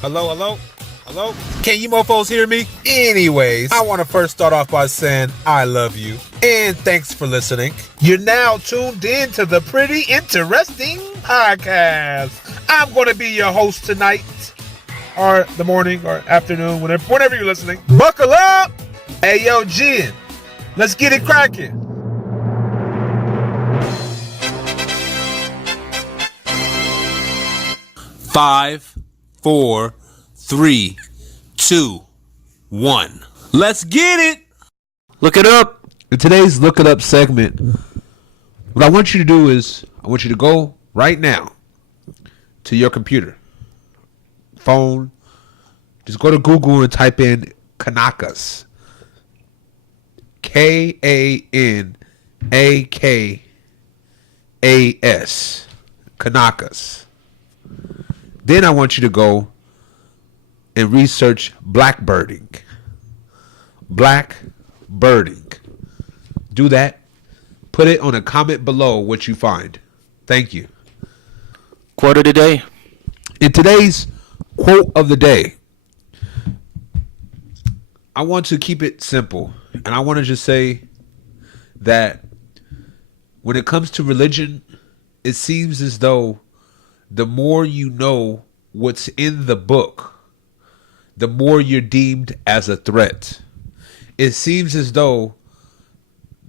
Hello, hello, hello. Can you mofos hear me? Anyways, I want to first start off by saying I love you and thanks for listening. You're now tuned in to the Pretty Interesting Podcast. I'm going to be your host tonight, or the morning, or afternoon, whenever you're listening. Buckle up! Hey, yo, Jen, let's get it cracking. Five, 4, 3, 2, 1. Let's get it. Look it up. In today's Look It Up segment, what I want you to do is I want you to go right now to your computer, phone. Just go to Google and type in Kanakas. Kanakas. Kanakas. Then I want you to go and research blackbirding. Blackbirding. Do that. Put it on a comment below what you find. Thank you. Quote of the day. In today's quote of the day, I want to keep it simple. And I want to just say that when it comes to religion, it seems as though the more you know what's in the book, the more you're deemed as a threat. It seems as though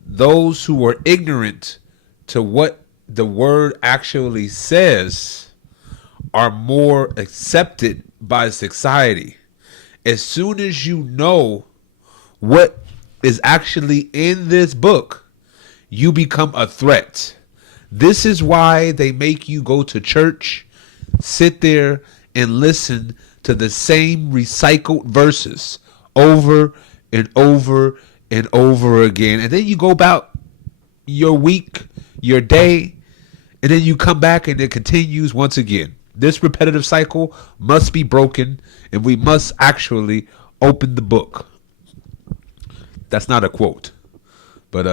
those who are ignorant to what the word actually says are more accepted by society. As soon as you know what is actually in this book, you become a threat. This is why they make you go to church, sit there, and listen to the same recycled verses over and over and over again. And then you go about your week, your day, and then you come back and it continues once again. This repetitive cycle must be broken, and we must actually open the book. That's not a quote. But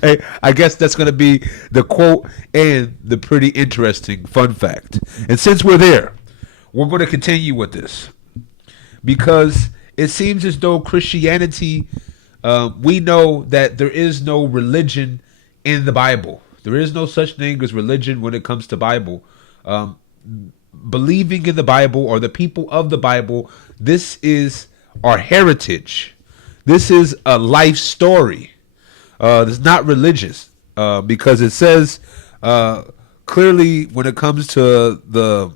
hey, I guess that's going to be the quote and the pretty interesting fun fact. And since we're there, we're going to continue with this. Because it seems as though Christianity, we know that there is no religion in the Bible. There is no such thing as religion when it comes to Bible. Believing in the Bible or the people of the Bible, this is our heritage. This is a life story. It's not religious because it says clearly when it comes to the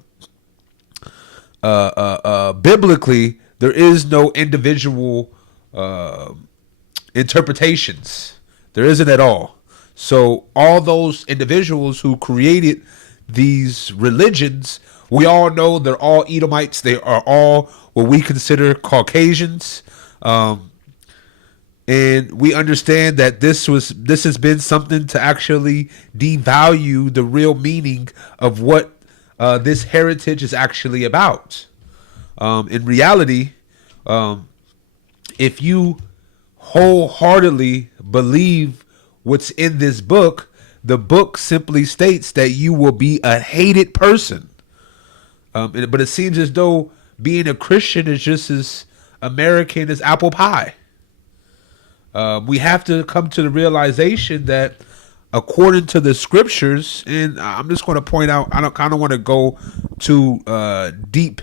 biblically, there is no individual interpretations. There isn't at all. So all those individuals who created these religions, we all know they're all Edomites. They are all what we consider Caucasians. And we understand that this has been something to actually devalue the real meaning of what this heritage is actually about. In reality, if you wholeheartedly believe what's in this book, the book simply states that you will be a hated person. But it seems as though being a Christian is just as American as apple pie. We have to come to the realization that according to the scriptures, and I'm just going to point out, I don't want to go too deep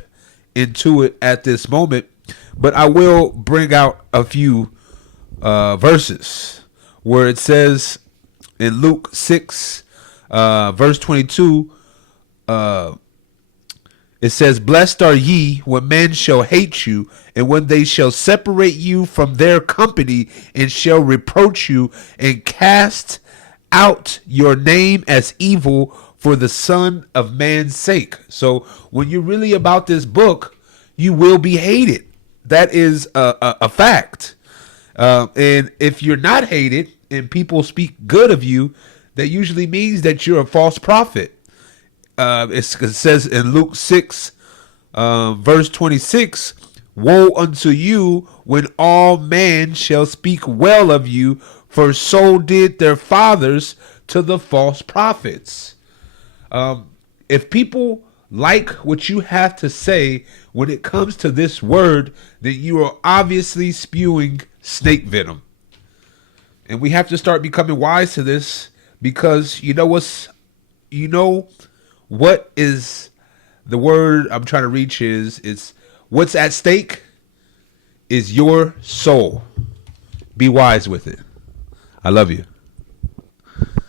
into it at this moment, but I will bring out a few verses where it says in Luke 6, verse 22, it says, "Blessed are ye when men shall hate you, and when they shall separate you from their company, and shall reproach you, and cast out your name as evil for the Son of Man's sake." So when you're really about this book, you will be hated. That is a fact. And if you're not hated and people speak good of you, that usually means that you're a false prophet. It says in Luke 6, verse 26, "Woe unto you when all men shall speak well of you, for so did their fathers to the false prophets." If people like what you have to say when it comes to this word, then you are obviously spewing snake venom. And we have to start becoming wise to this, because you know what is the word I'm trying to reach is what's at stake is your soul. Be wise with it. I love you.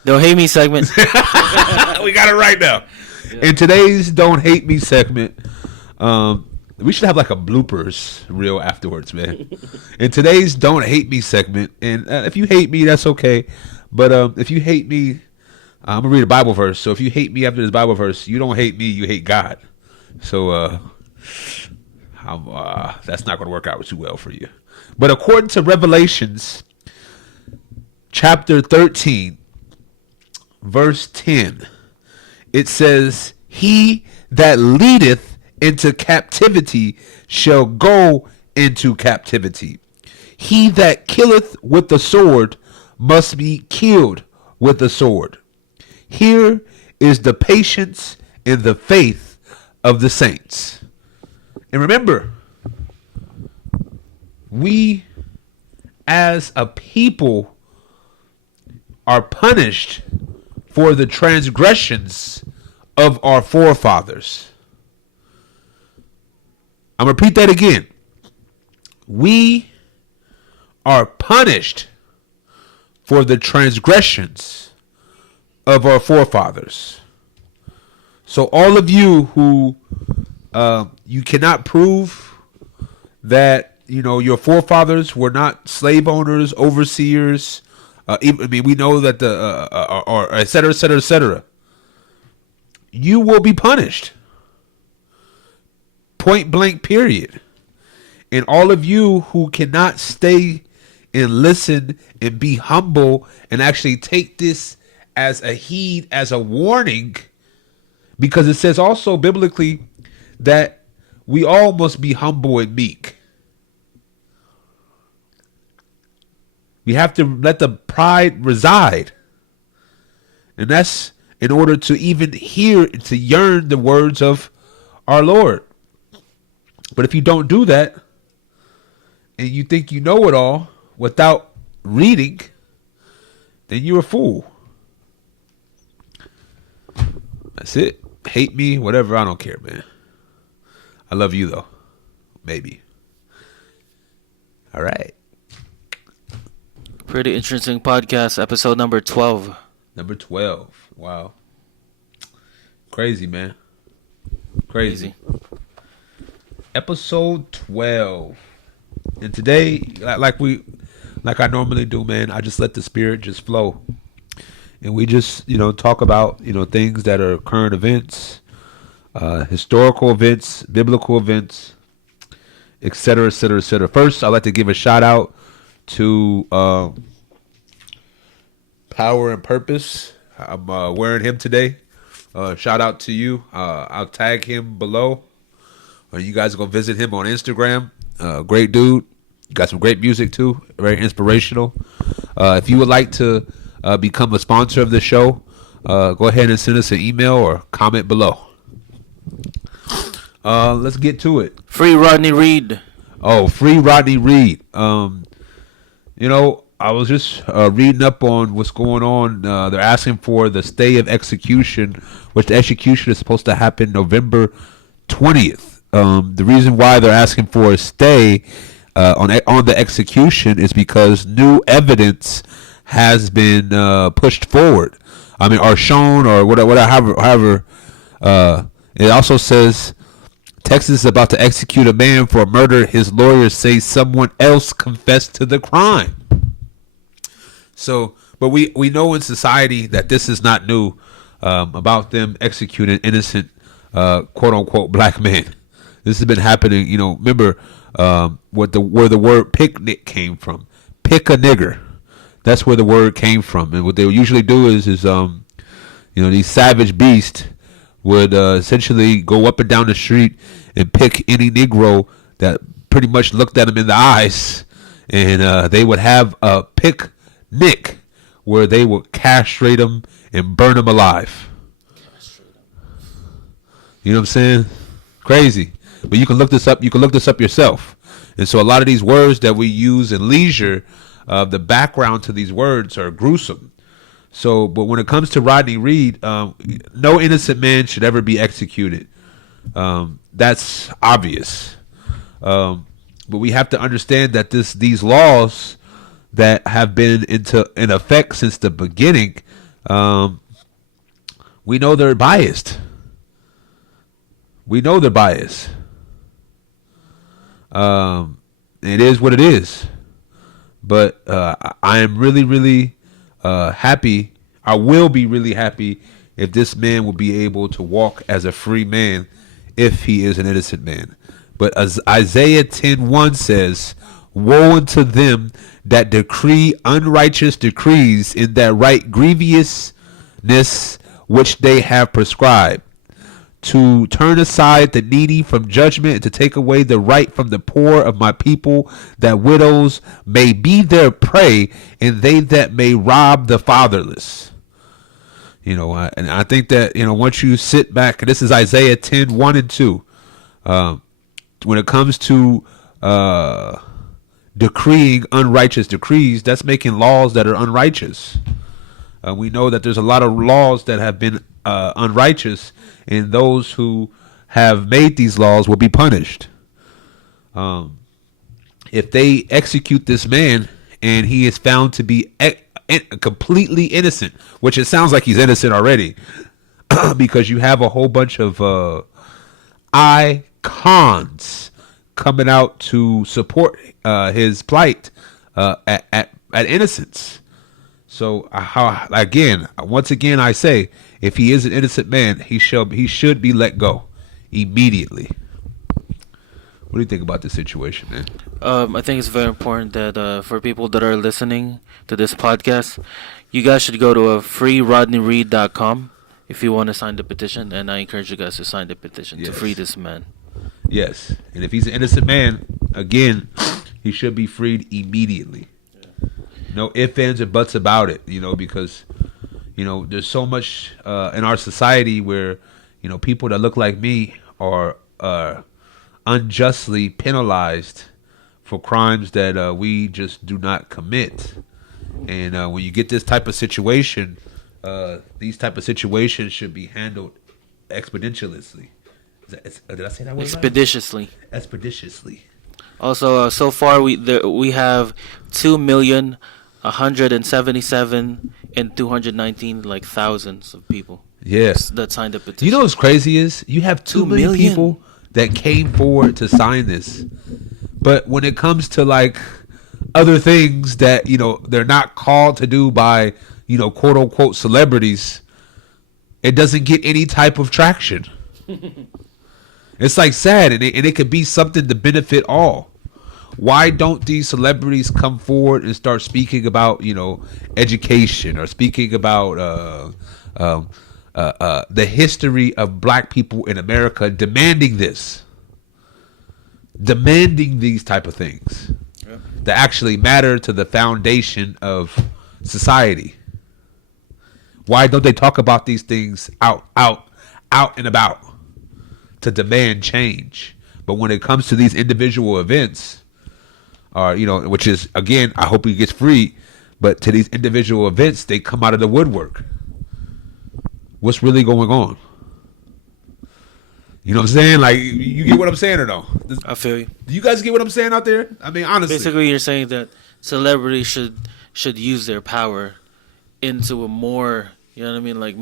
Don't hate me segment. We got it right now. Yeah. In today's Don't Hate Me segment, we should have like a bloopers reel afterwards, man. In today's Don't Hate Me segment, and if you hate me, that's okay. But if you hate me, I'm going to read a Bible verse. So if you hate me after this Bible verse, you don't hate me, you hate God. So that's not going to work out too well for you. But according to Revelations chapter 13, verse 10, it says, "He that leadeth into captivity shall go into captivity. He that killeth with the sword must be killed with the sword. Here is the patience and the faith of the saints." And remember, we as a people are punished for the transgressions of our forefathers. I'm going to repeat that again. We are punished for the transgressions of our forefathers. So all of you who you cannot prove that your forefathers were not slave owners, overseers. We know that or et cetera, et cetera, et cetera. You will be punished. Point blank, period. And all of you who cannot stay and listen and be humble and actually take this as a heed, as a warning, because it says also biblically that we all must be humble and meek. We have to let the pride reside. And that's in order to even hear, to yearn the words of our Lord. But if you don't do that, and you think you know it all without reading, then you're a fool. That's it. Hate me, whatever, I don't care, man. I love you, though. Maybe. All right. Pretty interesting podcast, episode number 12. Number 12. Wow. Crazy, man. Crazy. Episode 12. And today, like I normally do, man, I just let the spirit just flow. And we just, talk about, things that are current events, historical events, biblical events, et cetera, et cetera, et cetera. First, I'd like to give a shout out to Power and Purpose. I'm wearing him today. Shout out to you. I'll tag him below. You guys are going to visit him on Instagram. Great dude. Got some great music too. Very inspirational. If you would like to become a sponsor of the show, go ahead and send us an email or comment below. Let's get to it. Free Rodney Reed. Oh, free Rodney Reed. I was just reading up on what's going on. They're asking for the stay of execution, which the execution is supposed to happen November 20th. The reason why they're asking for a stay on the execution is because new evidence has been pushed forward. Or shown, or whatever. However, it also says Texas is about to execute a man for a murder his lawyers say someone else confessed to the crime. So, but we know in society that this is not new, about them executing innocent, quote unquote, black men. This has been happening. Remember where the word picnic came from. Pick a nigger. That's where the word came from. And what they usually do is these savage beasts would essentially go up and down the street and pick any Negro that pretty much looked at them in the eyes, and they would have a picnic where they would castrate them and burn them alive. You know what I'm saying? Crazy. But you can look this up. You can look this up yourself. And so a lot of these words that we use in leisure, the background to these words are gruesome. So, but when it comes to Rodney Reed, no innocent man should ever be executed. That's obvious. But we have to understand that these laws that have been in effect since the beginning, we know they're biased. We know they're biased. It is what it is. But I am really, really happy. I will be really happy if this man will be able to walk as a free man if he is an innocent man. But as Isaiah 10:1 says, woe unto them that decree unrighteous decrees in that right grievousness which they have prescribed, to turn aside the needy from judgment and to take away the right from the poor of my people, that widows may be their prey and they that may rob the fatherless. You know, and I think that, you know, once you sit back, and this is Isaiah 10:1 and 2, when it comes to decreeing unrighteous decrees, that's making laws that are unrighteous. We know that there's a lot of laws that have been unrighteous, and those who have made these laws will be punished. If they execute this man and he is found to be completely innocent, which it sounds like he's innocent already, because you have a whole bunch of icons coming out to support his plight at innocence. So once again, I say, if he is an innocent man, he should be let go immediately. What do you think about this situation, man? I think it's very important that for people that are listening to this podcast, you guys should go to freerodneyreed.com if you want to sign the petition, and I encourage you guys to sign the petition to free this man. Yes, and if he's an innocent man, again, he should be freed immediately. No ifs, ands, or buts about it, you know, because, you know, there's so much in our society where, you know, people that look like me are unjustly penalized for crimes that we just do not commit. And when you get this type of situation, these type of situations should be handled expeditiously. Did I say that word right? Expeditiously. Also, so far we have 2,177,219 like thousands of people. Yes, that signed the petition. You know what's crazy is you have 2 million people that came forward to sign this, but when it comes to like other things that, you know, they're not called to do by, you know, quote unquote celebrities, it doesn't get any type of traction. It's like sad, and it could be something to benefit all. Why don't these celebrities come forward and start speaking about, you know, education, or speaking about the history of black people in America, demanding these type of things that actually matter to the foundation of society? Why don't they talk about these things out and about to demand change? But when it comes to these individual events, you know, which is, again, I hope he gets free, but to these individual events, they come out of the woodwork. What's really going on? You know what I'm saying? Like, you get what I'm saying or no? I feel you. Do you guys get what I'm saying out there? I mean, honestly. Basically, you're saying that celebrities should use their power into a more, you know what I mean, like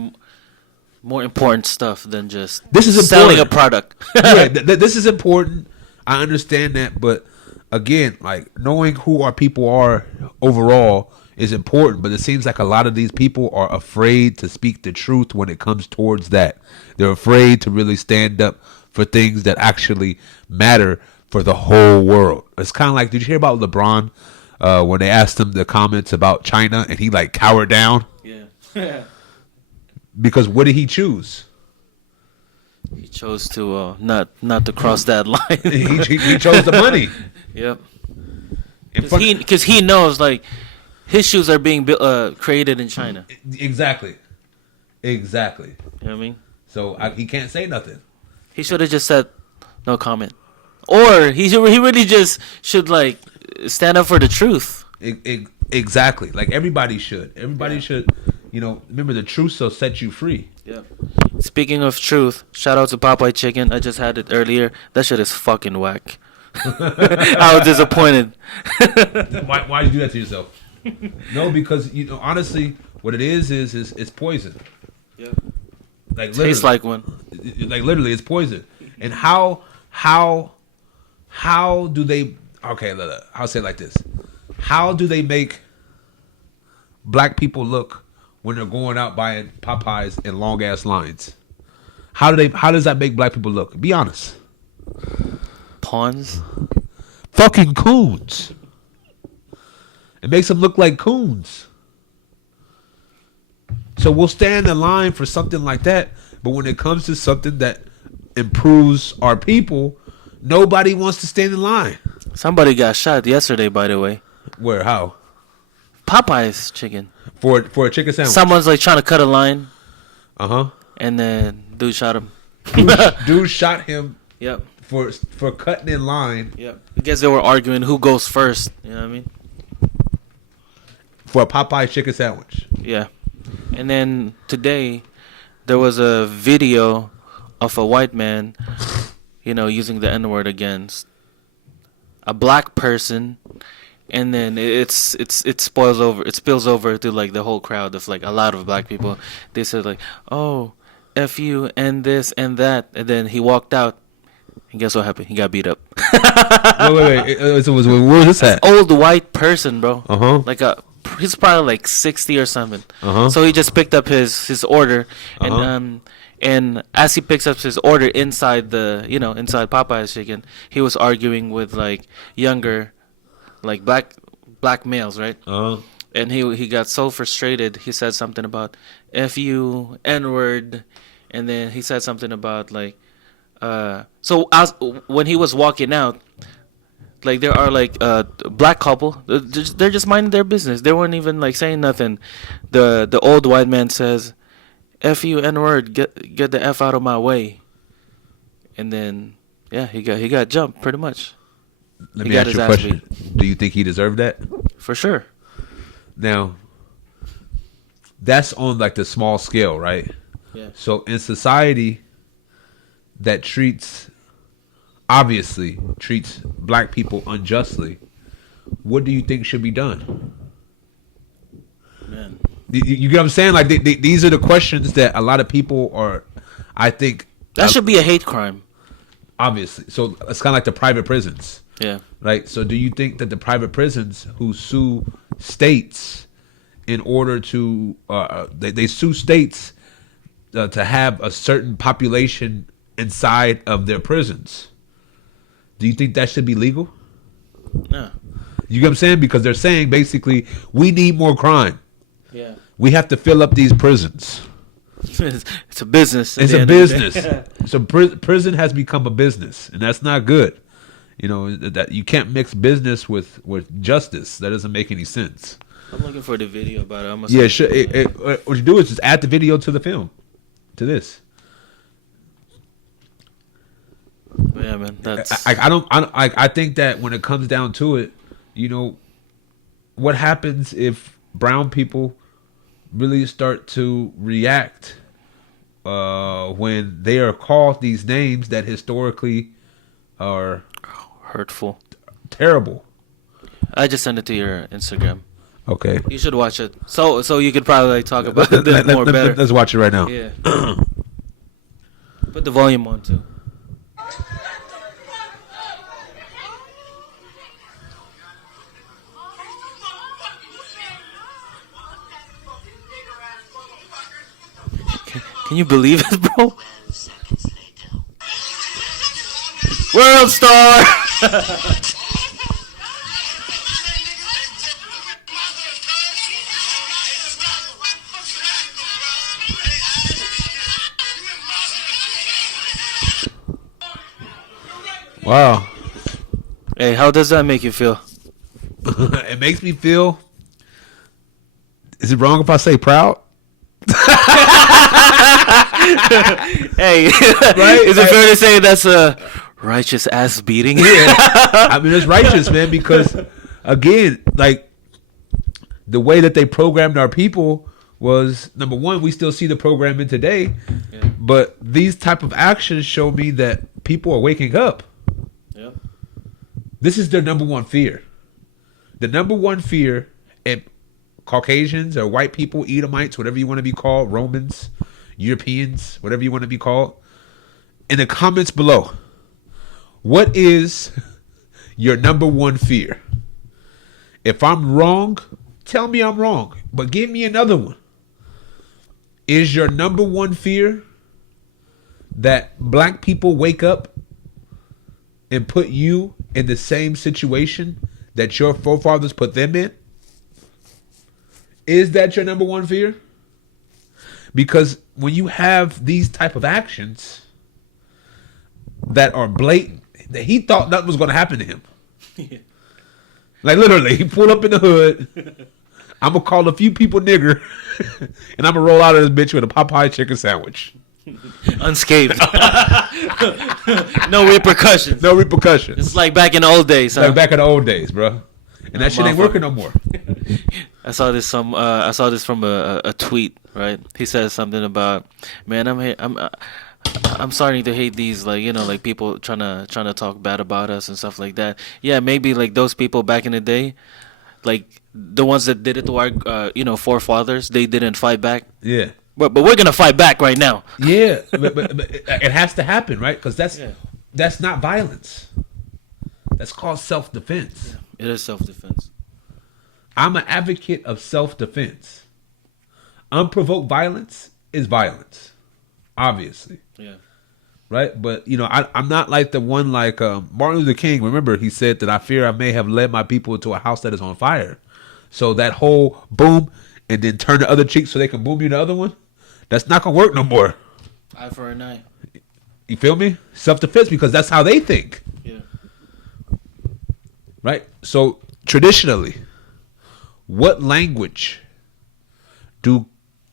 more important stuff than just selling a product. Yeah, this is important. I understand that, but again, like, knowing who our people are overall is important, but it seems like a lot of these people are afraid to speak the truth when it comes towards that. They're afraid to really stand up for things that actually matter for the whole world. It's kind of like, did you hear about LeBron when they asked him the comments about China and he like cowered down? Yeah. Because what did he choose? He chose to not to cross that line. he chose the money. Yep. Because he knows, like, his shoes are being created in China. Exactly. You know what I mean? So he can't say nothing. He should have just said no comment, or he really just should like stand up for the truth. Exactly. Like everybody should. Everybody should. You know, remember the truth will set you free. Yeah. Speaking of truth, shout out to Popeye Chicken. I just had it earlier. That shit is fucking whack. I was disappointed. Why you do that to yourself? No, because you know, honestly, what it is it's poison. Yeah. Like Tastes like one. Like literally, it's poison. And how do they? Okay, I'll say it like this: how do they make black people look when they're going out buying Popeyes in long ass lines? How does that make black people look? Be honest. Pawns. Fucking coons. It makes them look like coons. So we'll stand in line for something like that, but when it comes to something that improves our people, nobody wants to stand in line. Somebody got shot yesterday, by the way. Where? How? Popeye's chicken. For a chicken sandwich. Someone's like trying to cut a line, Uh-huh. and then dude shot him. Dude shot him Yep. for cutting in line Yep. I guess they were arguing who goes first. You know what I mean? for a Popeye chicken sandwich. Yeah. And then today, there was a video of a white man, you know, using the N-word against a black person, and then it spills over to like the whole crowd of like a lot of black people. They said like, "Oh, F you and this and that," and then he walked out. And guess what happened? He got beat up. wait. So where was this at? Old white person, bro. Uh-huh. Like he's probably like 60 or something. Uh-huh. So he just picked up his order, and Uh-huh. and as he picks up his order inside inside Popeye's chicken, he was arguing with like younger, like black males, right? Uh-huh. And he got so frustrated. He said something about "F you, N-word," and then he said something about like. When he was walking out, like there are like black couple, they're just minding their business. They weren't even like saying nothing. The old white man says, "F you, N-word, get the F out of my way." And then he got jumped pretty much. Let He me got ask you a his ass question. Do you think he deserved that? For sure. Now, that's on like the small scale, right? Yeah. So in society that obviously treats black people unjustly, what do you think should be done? Man. You get what I'm saying? Like these are the questions that a lot of people are, I think. That should be a hate crime. Obviously. So it's kind of like the private prisons. Yeah. Right? So do you think that the private prisons who sue states in order to, they sue states to have a certain population inside of their prisons, do you think that should be legal? No. You get what I'm saying? Because they're saying basically we need more crime. Yeah. We have to fill up these prisons. It's a business. at It's the a end of the day. business. So prison has become a business, and that's not good. You know that you can't mix business with justice. That doesn't make any sense. I'm looking for the video about it. Yeah, sure. What you do is just add the video to the film, to this. Yeah, man. That's I think that when it comes down to it, you know, what happens if brown people really start to react when they are called these names that historically are hurtful. terrible? I just sent it to your Instagram. Okay. You should watch it. So you could probably like talk about it more better. Let's watch it right now. Yeah. Put the volume on too. Can you believe it, bro? World Star! Wow. Hey, how does that make you feel? It makes me feel. Is it wrong if I say proud? Hey, Right? is it fair to say that's a righteous ass beating? I mean, it's righteous, man, because again, like the way that they programmed our people was, number one, we still see the programming today, but these type of actions show me that people are waking up. Yep. This is their number one fear. The number one fear, and Caucasians or white people, Edomites, whatever you want to be called, Romans, Europeans, whatever you want to be called, in the comments below, what is your number one fear? If I'm wrong, tell me I'm wrong, but give me another one. Is your number one fear that black people wake up and put you in the same situation that your forefathers put them in? Is that your number one fear? Because when you have these type of actions that are blatant, that he thought nothing was going to happen to him. Like literally, he pulled up in the hood. I'm going to call a few people nigger, and I'm going to roll out of this bitch with a Popeye chicken sandwich. Unscathed. No repercussions. No repercussions. It's like back in the old days, huh? Like back in the old days, bro. And that shit ain't working no more. I saw this from a tweet, right? He says something about, man, I'm starting to hate these, like, you know, like people trying to talk bad about us and stuff like that. Yeah, maybe like those people back in the day, like the ones that did it to our forefathers, they didn't fight back. Yeah. But we're gonna fight back right now. Yeah, but it has to happen, right? Because that's not violence. That's called self-defense. It is self-defense. I'm an advocate of self-defense. Unprovoked violence is violence, obviously. Yeah. Right? But, I'm not like the one like Martin Luther King. Remember, he said that I fear I may have led my people into a house that is on fire. So that whole boom and then turn the other cheek so they can boom you the other one, that's not going to work no more. Eye for an eye. You feel me? Self-defense, because that's how they think. Yeah. Right? So traditionally, what language do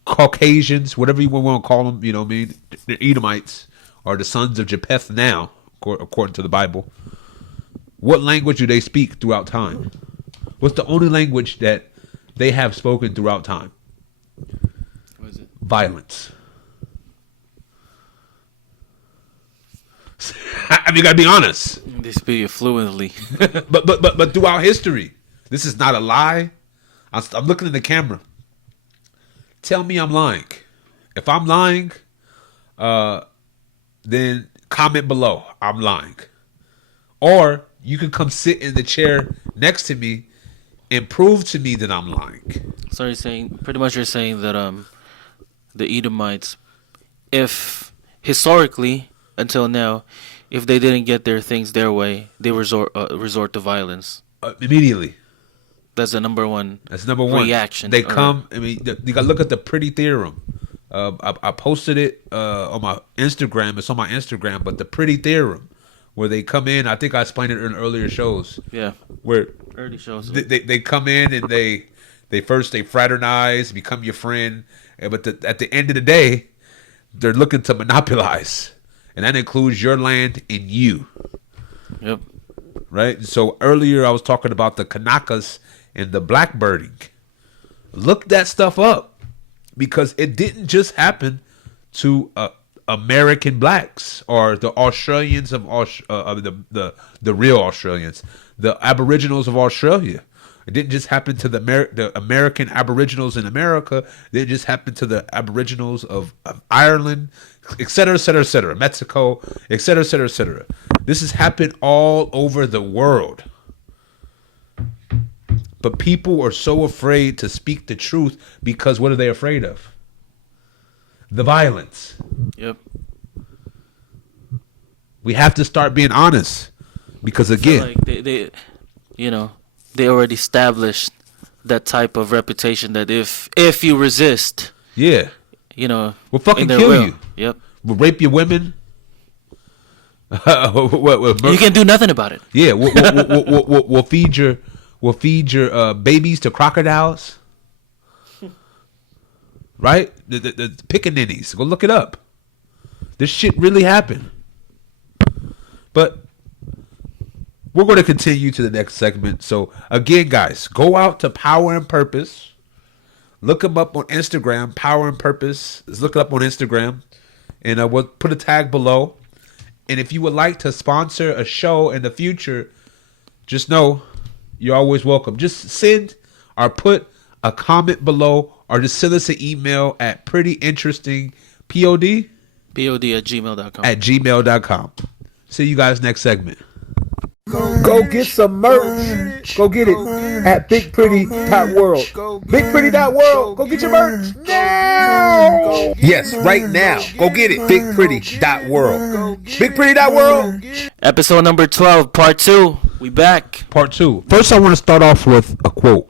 Caucasians, whatever you want to call them, you know what I mean, the Edomites, or the sons of Japheth now, according to the Bible, what language do they speak throughout time? What's the only language that they have spoken throughout time? What is it? Violence. I mean, you gotta be honest. They speak it fluently. But throughout history, this is not a lie. I'm looking in the camera. Tell me I'm lying. If I'm lying, then comment below. I'm lying. Or you can come sit in the chair next to me and prove to me that I'm lying. So you're saying that the Edomites, if historically until now, if they didn't get their things their way, they resort to violence. Immediately. That's the number one. That's number one reaction. They come. I mean, you got to look at the pretty theorem. I posted it on my Instagram. It's on my Instagram. But the pretty theorem, where they come in. I think I explained it in earlier shows. Yeah. Where early shows. They come in and they fraternize, become your friend. But at the end of the day, they're looking to monopolize, and that includes your land and you. Yep. Right. So earlier I was talking about the Kanakas and the blackbirding. Look that stuff up, because it didn't just happen to American blacks or the Australians of the real Australians, the Aboriginals of Australia. It didn't just happen to the American Aboriginals in America. It didn't just happen to the Aboriginals of Ireland, et cetera, et cetera, et cetera, Mexico, et cetera, et cetera, et cetera. This has happened all over the world. But people are so afraid to speak the truth because what are they afraid of? The violence. Yep. We have to start being honest, because again, like they already established that type of reputation that if you resist, yeah, we'll fucking kill you. Yep. We'll rape your women. You can do nothing about it. Yeah, we'll feed your babies to crocodiles. Right? The pickaninnies. Go look it up. This shit really happened. But we're going to continue to the next segment. So again, guys, go out to Power and Purpose. Look them up on Instagram. Power and Purpose. Just look it up on Instagram. And we'll put a tag below. And if you would like to sponsor a show in the future, just know you're always welcome. Just send or put a comment below or just send us an email at prettyinterestingpod pod@gmail.com. at gmail.com. See you guys next segment. Go get some merch. Go get it at bigpretty.world. Bigpretty.world. Go get your merch now. Yes, right now. Go get it. Bigpretty.world. Bigpretty.world. Episode number 12, part 2. We back. Part 2. First, I want to start off with a quote.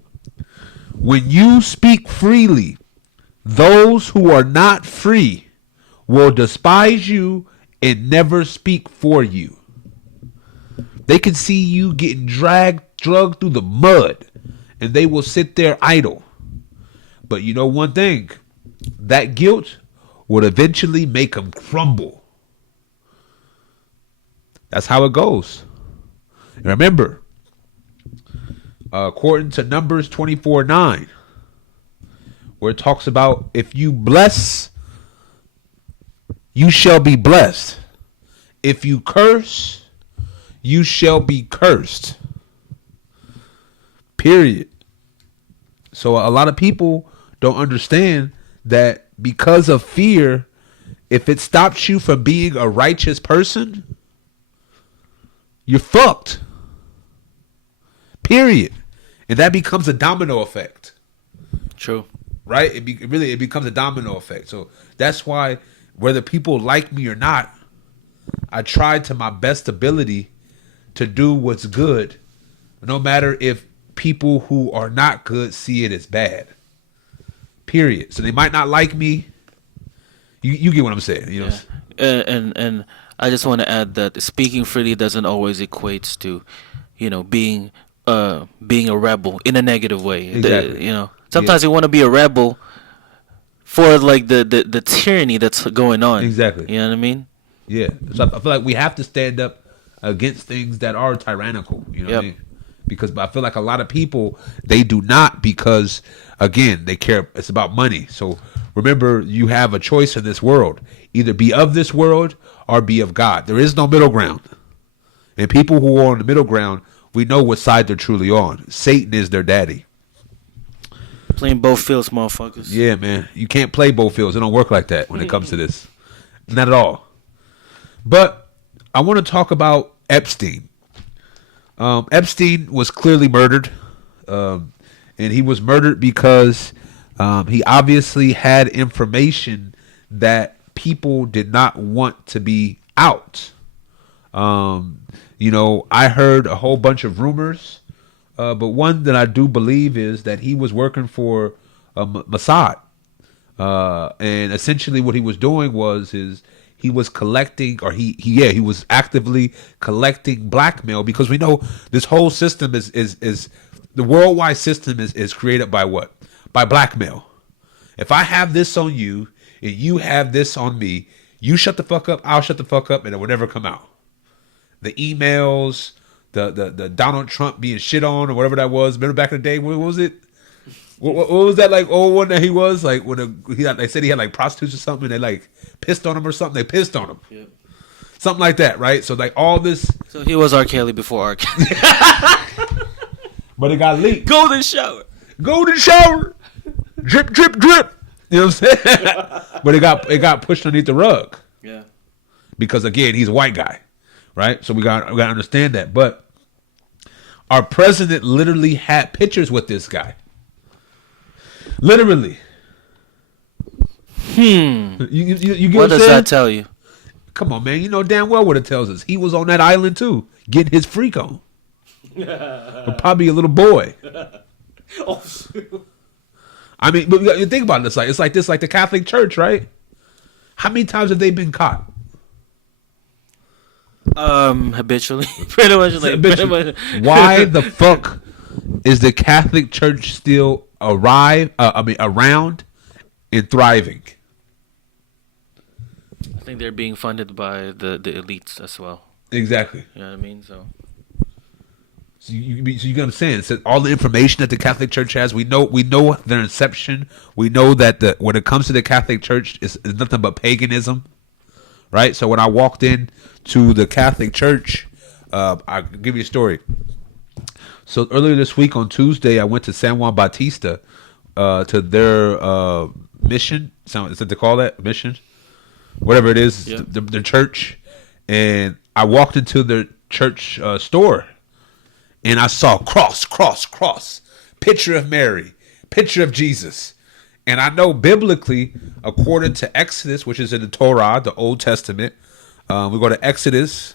When you speak freely, those who are not free will despise you and never speak for you. They can see you getting drugged through the mud, and they will sit there idle. But you know one thing, that guilt would eventually make them crumble. That's how it goes. And remember, according to Numbers 24:9, where it talks about if you bless, you shall be blessed. If you curse, you shall be cursed. Period. So a lot of people don't understand that because of fear, if it stops you from being a righteous person, you're fucked. Period. And that becomes a domino effect. True. Right? It becomes a domino effect. So that's why whether people like me or not, I try to my best ability to do what's good, no matter if people who are not good see it as bad. Period. So they might not like me. You get what I'm saying, you know. Yeah. And I just want to add that speaking freely doesn't always equates to, being a rebel in a negative way. Exactly. Sometimes you want to be a rebel for like the tyranny that's going on. Exactly. You know what I mean? Yeah. So I feel like we have to stand up against things that are tyrannical. You know what I mean? Because I feel like a lot of people, they do not, because again, they care. It's about money. So remember, you have a choice in this world: either be of this world or be of God. There is no middle ground. And people who are on the middle ground, we know what side they're truly on. Satan is their daddy. Playing both fields, motherfuckers. Yeah, man. You can't play both fields. It don't work like that when it comes to this. Not at all. But I want to talk about Epstein. Epstein was clearly murdered. And he was murdered because he obviously had information that people did not want to be out. I heard a whole bunch of rumors. But one that I do believe is that he was working for Mossad. And essentially what he was doing was he was collecting, or he was actively collecting blackmail, because we know this whole system is the worldwide system is created by what? By blackmail. If I have this on you and you have this on me, you shut the fuck up, I'll shut the fuck up, and it will never come out. The emails, the Donald Trump being shit on, or whatever that was. Remember back in the day, what was it? What was that like old one that he was like when they said he had like prostitutes or something, and they like pissed on him or something. They pissed on him, something like that, right? So like all this. So he was R. Kelly before R. Kelly, but it got leaked. Golden shower, drip, drip, drip. You know what I'm saying? But it got pushed underneath the rug. Yeah. Because again, he's a white guy, right? So we got to understand that. But our president literally had pictures with this guy. Literally. You get What does that tell you? Come on, man. You know damn well what it tells us. He was on that island too, getting his freak on. Or probably a little boy. Oh, shoot. I mean, but you think about this. It's like the Catholic Church, right? How many times have they been caught? Habitually. Pretty much. Why the fuck is the Catholic Church still around and thriving? think they're being funded by the elites as well. Exactly. You know what I mean? So So you get what I'm saying? So all the information that the Catholic Church has, we know their inception. We know that when it comes to the Catholic Church, it's nothing but paganism, right? So when I walked in to the Catholic Church, I'll give you a story. So earlier this week on Tuesday, I went to San Juan Bautista to their mission. Is that they call that mission? Whatever it is, Yeah. their church. And I walked into their church store. And I saw cross, picture of Mary, picture of Jesus. And I know biblically, according to Exodus, which is in the Torah, the Old Testament, we go to Exodus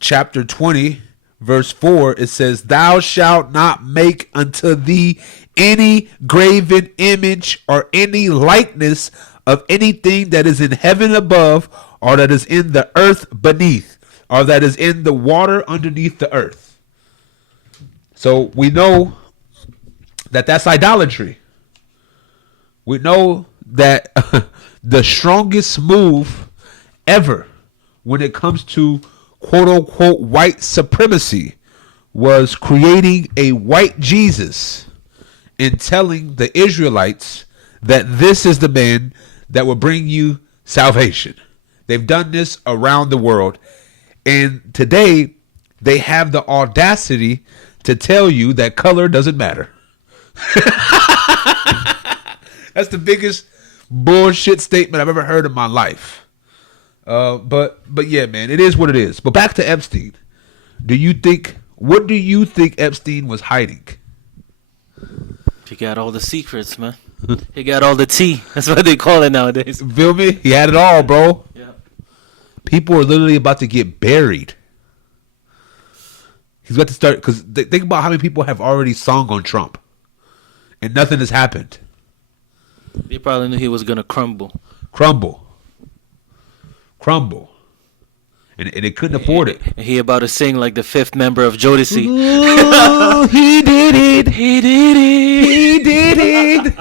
chapter 20, verse 4. It says, "Thou shalt not make unto thee any graven image or any likeness of anything that is in heaven above, or that is in the earth beneath, or that is in the water underneath the earth." So we know that that's idolatry. We know that the strongest move ever when it comes to quote unquote white supremacy was creating a white Jesus and telling the Israelites that this is the man that will bring you salvation. They've done this around the world. And today, they have the audacity to tell you that color doesn't matter. That's the biggest bullshit statement I've ever heard in my life. But yeah, man, it is what it is. But back to Epstein. What do you think Epstein was hiding? he got all the secrets, man. He got all the tea. That's what they call it nowadays. Feel me? He had it all, bro. Yeah. People are literally about to get buried. He's about to start, because think about how many people have already sung on Trump, and nothing has happened. They probably knew he was gonna crumble. And they couldn't afford it. And he about to sing like the fifth member of Jodeci. Ooh, he did it. He did it. He did it.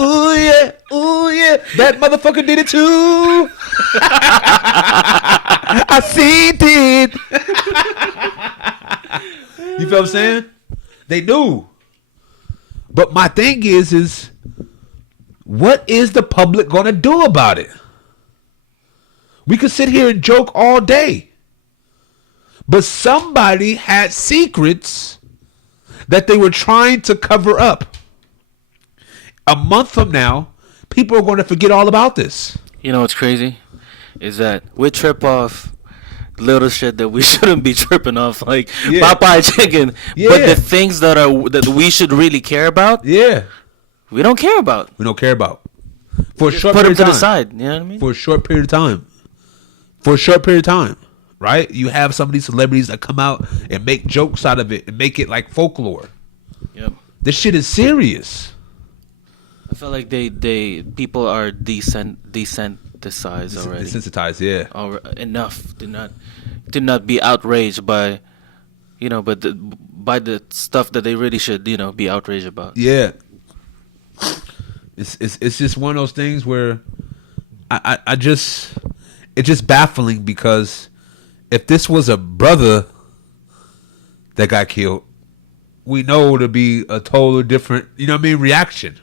Ooh yeah. Ooh yeah. That motherfucker did it too. I seen it. You feel what I'm saying? They knew. But my thing is what is the public gonna do about it? We could sit here and joke all day. But somebody had secrets that they were trying to cover up. A month from now, people are going to forget all about this. You know what's crazy? Is that we trip off little shit that we shouldn't be tripping off, like Popeye chicken. Yeah. But the things that we should really care about, Yeah. we don't care about. We don't care about. For a short Put them period of to the time. side. You know what I mean? For a short period of time. For a short period of time. Right? You have some of these celebrities that come out and make jokes out of it and make it like folklore. Yep. This shit is serious. I feel like people are desensitized already. Desensitized, yeah. Enough. Do not be outraged by, by the stuff that they really should, be outraged about. Yeah. It's just one of those things where it's just baffling, because if this was a brother that got killed, we know to be a totally different, reaction.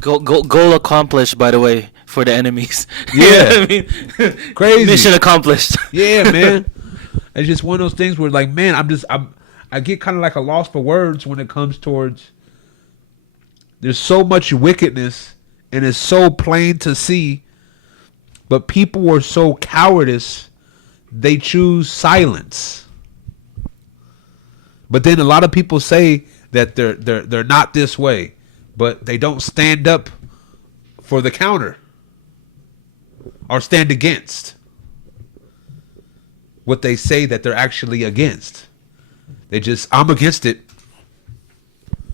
Goal accomplished, by the way, for the enemies. Yeah. You know what I mean? Crazy. Mission accomplished. Yeah, man. It's just one of those things where, like, man, I get kind of like a loss for words when it comes towards, there's so much wickedness and it's so plain to see, but people are so cowardice, they choose silence. But then a lot of people say that they're not this way, but they don't stand up for the counter or stand against what they say that they're actually against. I'm against it.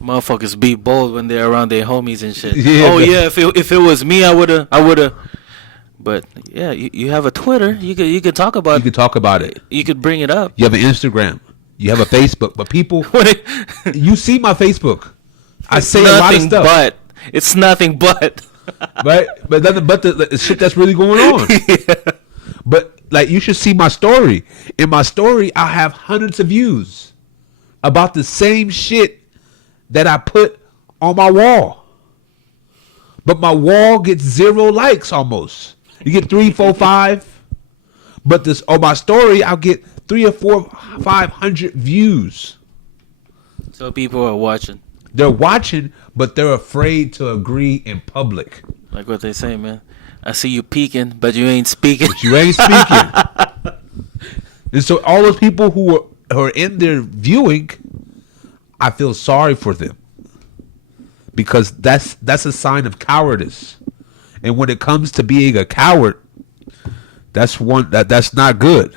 Motherfuckers be bold when they're around their homies and shit. Yeah, oh but- yeah, if it was me, I woulda. But yeah, you have a Twitter. You could talk about. You can talk about it. You could bring it up. You have an Instagram. You have a Facebook. But people, you see my Facebook. I say a lot of stuff. It's nothing but. right? But nothing but the shit that's really going on. But like, you should see my story. In my story, I have hundreds of views about the same shit that I put on my wall. But my wall gets 0 likes almost. You get 3, 4, 5. But this on my story, I'll get 3 or 4, 500 views. So people are watching. They're watching, but they're afraid to agree in public. Like what they say, man. I see you peeking, but you ain't speaking. But you ain't speaking. And so all those people who are in there viewing, I feel sorry for them. Because that's a sign of cowardice. And when it comes to being a coward, that's not good.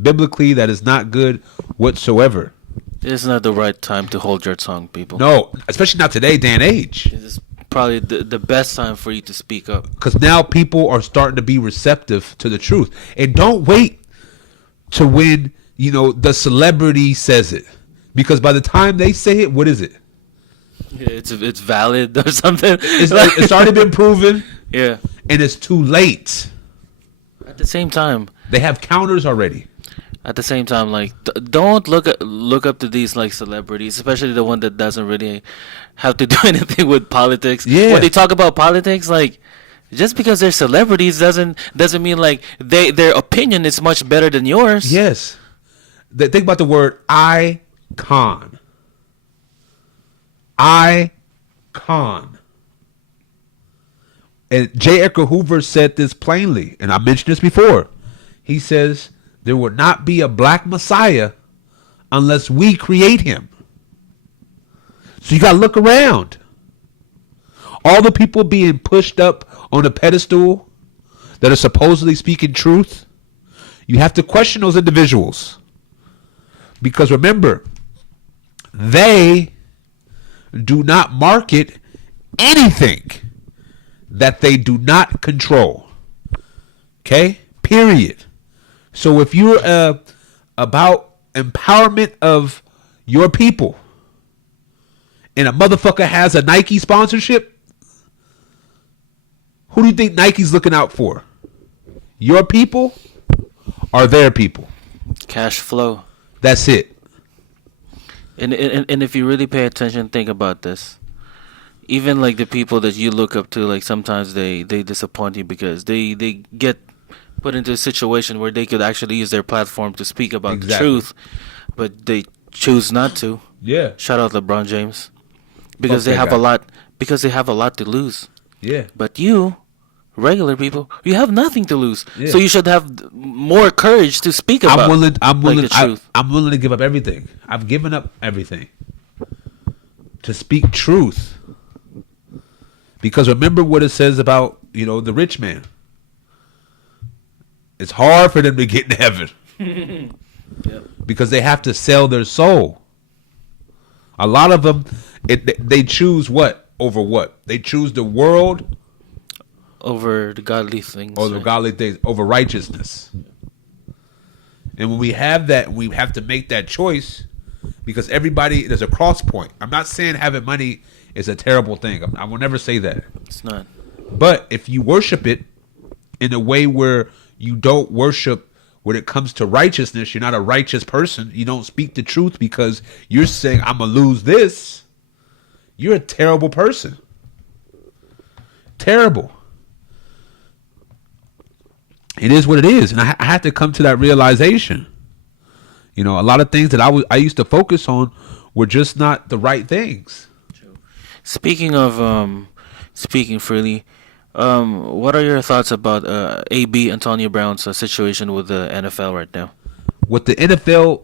Biblically, that is not good whatsoever. It's not the right time to hold your tongue, people. No, especially not today, day and age. This is probably the best time for you to speak up. Because now people are starting to be receptive to the truth. And don't wait to when, the celebrity says it. Because by the time they say it, what is it? Yeah, it's valid or something. It's already been proven. Yeah. And it's too late. At the same time, They have counters already. like, don't look up to these like celebrities, especially the one that doesn't really have to do anything with politics. Yeah. When they talk about politics, like, just because they're celebrities doesn't mean like their opinion is much better than yours. Yes. Think about the word icon. Icon. And J. Edgar Hoover said this plainly, and I mentioned this before. He says, there will not be a black Messiah unless we create him. So you got to look around. All the people being pushed up on a pedestal that are supposedly speaking truth, you have to question those individuals. Because remember, they do not market anything that they do not control. Okay? Period. So if you're about empowerment of your people and a motherfucker has a Nike sponsorship, who do you think Nike's looking out for? Your people or their people? Cash flow. That's it. And if you really pay attention, think about this. Even like the people that you look up to, like sometimes they disappoint you because they get put into a situation where they could actually use their platform to speak about the truth, but they choose not to. Yeah. Shout out LeBron James, because Fuck they that have guy. a lot. Because they have a lot to lose. Yeah. But you, regular people, you have nothing to lose. Yeah. So you should have more courage to speak about. I'm willing the truth. I'm willing to give up everything. I've given up everything to speak truth. Because remember what it says about, the rich man. It's hard for them to get in heaven. Yep. Because they have to sell their soul. A lot of them, they choose what over what? They choose the world Over the godly things. or the right? godly things over righteousness. And when we have that, we have to make that choice because there's a cross point. I'm not saying having money is a terrible thing. I will never say that. It's not. But if you worship it in a way where you don't worship when it comes to righteousness, you're not a righteous person. You don't speak the truth because you're saying, I'm going to lose this. You're a terrible person. Terrible. It is what it is. And I had to come to that realization. A lot of things that I used to focus on were just not the right things. Speaking of speaking freely, what are your thoughts about AB Antonio Brown's situation with the NFL right now? What the NFL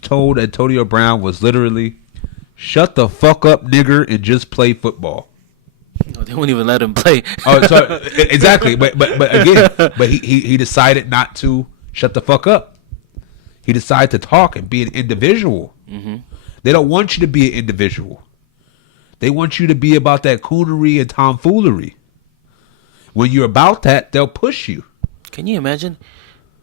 told Antonio Brown was literally, shut the fuck up, nigger, and just play football. No, they won't even let him play. Oh, so exactly. But again, he decided not to shut the fuck up. He decided to talk and be an individual. Mm-hmm. They don't want you to be an individual. They want you to be about that coonery and tomfoolery. When you're about that, they'll push you. Can you imagine?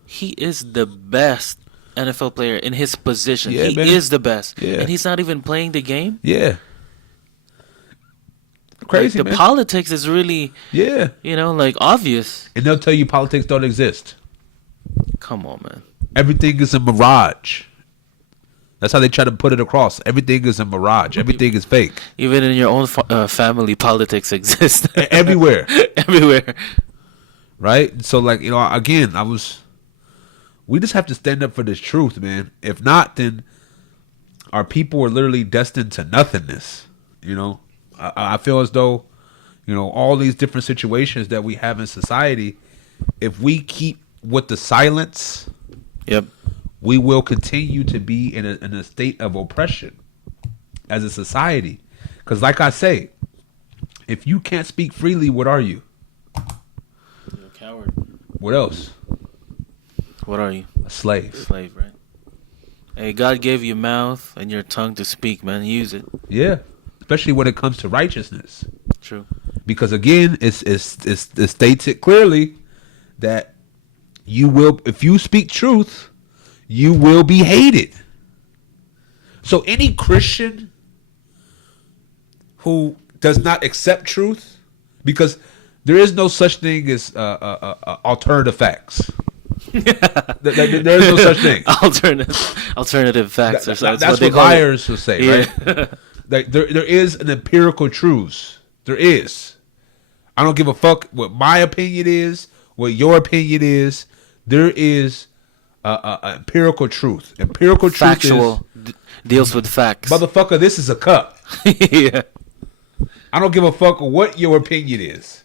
He is the best NFL player in his position. Yeah, He man. is the best. Yeah. And he's not even playing the game? Yeah. Crazy, the man. politics is really, Yeah. like obvious. And they'll tell you politics don't exist. Come on, man. Everything is a mirage. That's how they try to put it across. Everything is a mirage. Everything is fake. Even in your own family, politics exists Everywhere. everywhere. Right? So, like, again, we just have to stand up for this truth, man. If not, then our people are literally destined to nothingness. I feel as though, all these different situations that we have in society, if we keep with the silence, Yep. we will continue to be in a state of oppression as a society. Because like I say, if you can't speak freely, what are you? You're a coward. What else? What are you? A slave. Slave, right? Hey, God gave you mouth and your tongue to speak, man. Use it. Yeah. Especially when it comes to righteousness. True. Because again, it states it clearly that you will, if you speak truth, you will be hated. So any Christian who does not accept truth, because there is no such thing as alternative facts. There is no such thing. Alternative facts. That's That's they what call it. liars will say, right? Like there is an empirical truth. There is. I don't give a fuck what my opinion is, what your opinion is. There is a empirical truth. Empirical truth Factual deals with facts. motherfucker, this is a cup. Yeah. I don't give a fuck what your opinion is.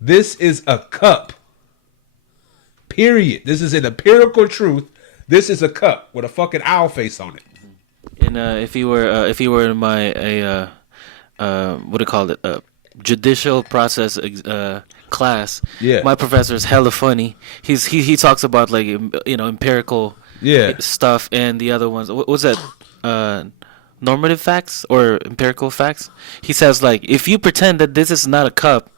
This is a cup. Period. This is an empirical truth. This is a cup with a fucking owl face on it. And if you were in my what do you call it, judicial process class, Yeah. my professor is hella funny. He talks about like empirical Yeah. stuff, and the other ones. What's that? Normative facts or empirical facts? He says like, if you pretend that this is not a cup,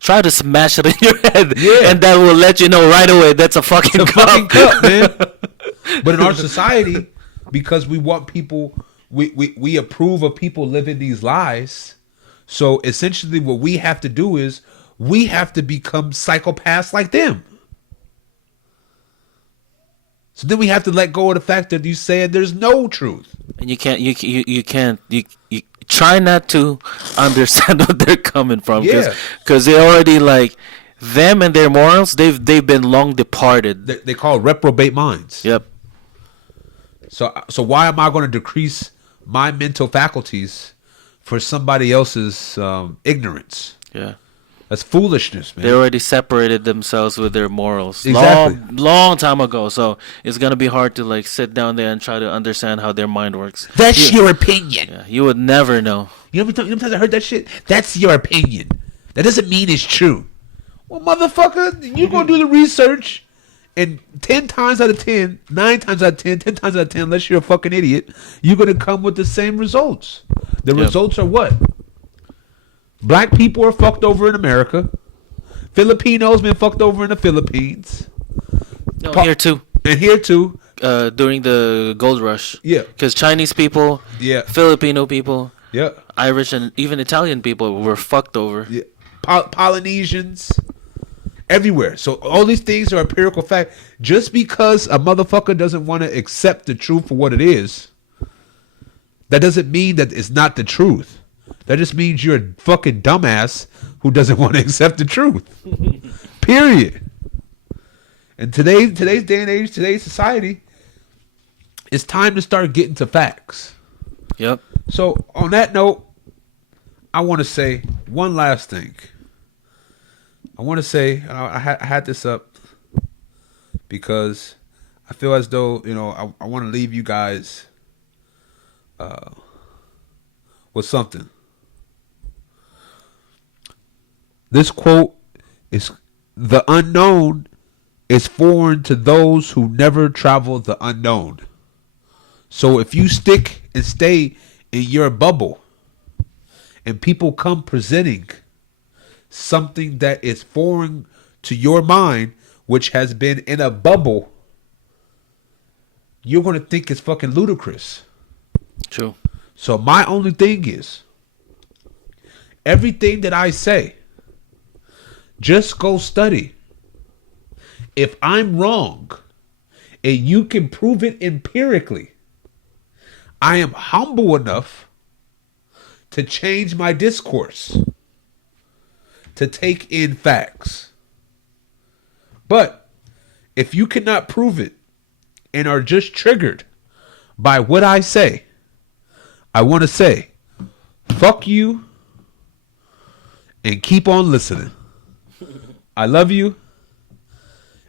try to smash it in your head, Yeah. and that will let you know right away that's a fucking It's a cup. fucking cup, man. But in our society, because we want people, we approve of people living these lies. So essentially, what we have to do is we have to become psychopaths like them. So then we have to let go of the fact that you said there's no truth. And you can't try not to understand what they're coming from, Yeah. because they already like them and their morals. They've been long departed. They call it reprobate minds. Yep. So why am I going to decrease my mental faculties for somebody else's ignorance? Yeah. That's foolishness, man. They already separated themselves with their morals Exactly. long time ago. So it's gonna be hard to like sit down there and try to understand how their mind works. That's your opinion. Yeah, you would never know. You know how many times I heard that shit? That's your opinion. That doesn't mean it's true. Well, motherfucker, you gonna do the research, and 10 times out of 10, 9 times out of 10, 10 times out of 10, unless you're a fucking idiot, you're gonna come with the same results. The Yep. results are what? Black people are fucked over in America. Filipinos been fucked over in the Philippines. No, here too. And here too. During the gold rush. Yeah. Because Chinese people, Yeah. Filipino people, Yeah. Irish and even Italian people were fucked over. Yeah. Polynesians. Everywhere. So all these things are empirical fact. Just because a motherfucker doesn't want to accept the truth for what it is, that doesn't mean that it's not the truth. That just means you're a fucking dumbass who doesn't want to accept the truth. Period. And today's day and age, today's society, it's time to start getting to facts. Yep. So on that note, I want to say one last thing. I want to say I had this up because I feel as though I want to leave you guys with something. This quote is: "The unknown is foreign to those who never travel the unknown." So if you stick and stay in your bubble, and people come presenting something that is foreign to your mind, which has been in a bubble, you're going to think it's fucking ludicrous. True. So my only thing is, everything that I say, just go study. If I'm wrong and you can prove it empirically, I am humble enough to change my discourse, to take in facts. But if you cannot prove it and are just triggered by what I say, I want to say, fuck you and keep on listening. I love you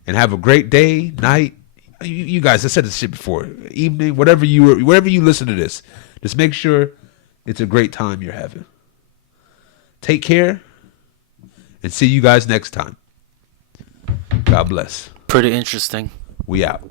and have a great day, night. You guys, I said this shit before. Evening, whatever you listen to this, just make sure it's a great time you're having. Take care and see you guys next time. God bless. Pretty interesting. We out.